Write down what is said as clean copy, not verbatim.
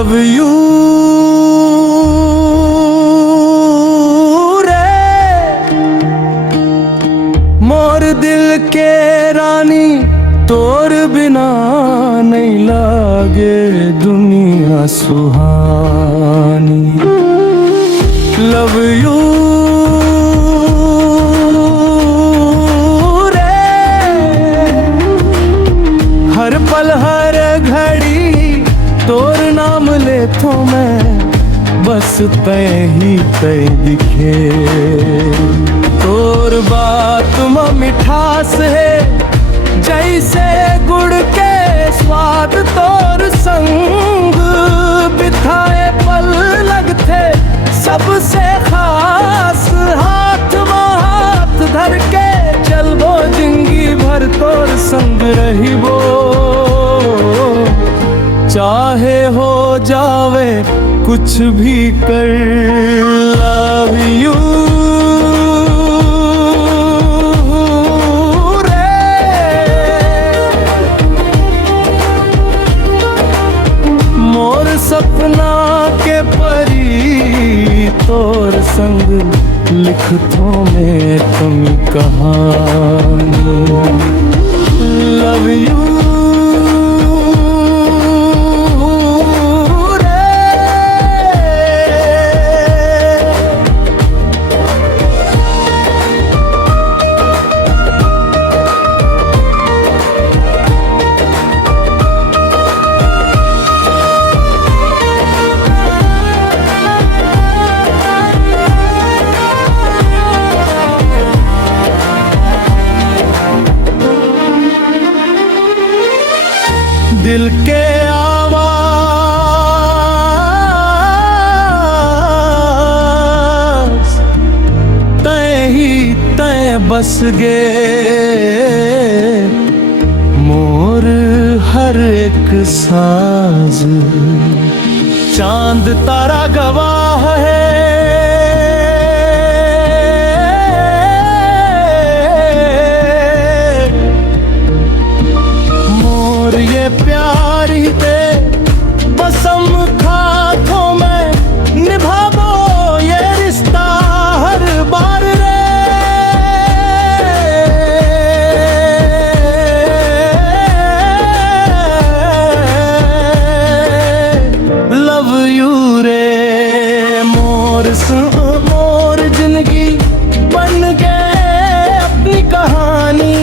Love you रे मोर दिल के रानी, तोर बिना नहीं लागे दुनिया सुहानी। लव यू हर पल हर घड़ी तोर नाम ले तो मैं बस तय ही तय दिखे। तोर बात में मिठास है जैसे गुड़ के स्वाद, तोर संग बिताए पल लगते सबसे खास। हाथ में हाथ धर के चलबो जिंदगी भर तोर संग रहिबो, चाहे हो जावे कुछ भी कर। लव यू रे मोर सपना के परी, तोर संग लिखतों में तुम कहानी। लव यू दिल के आवाज तय ही तय बस गे, मोर हर एक साज चांद तारा गवाह है। ये प्यार ही दे बसम खाथों में निभाबो ये रिश्ता हर बार रे। लव यू रे मोर जिंदगी बन गए अपनी कहानी।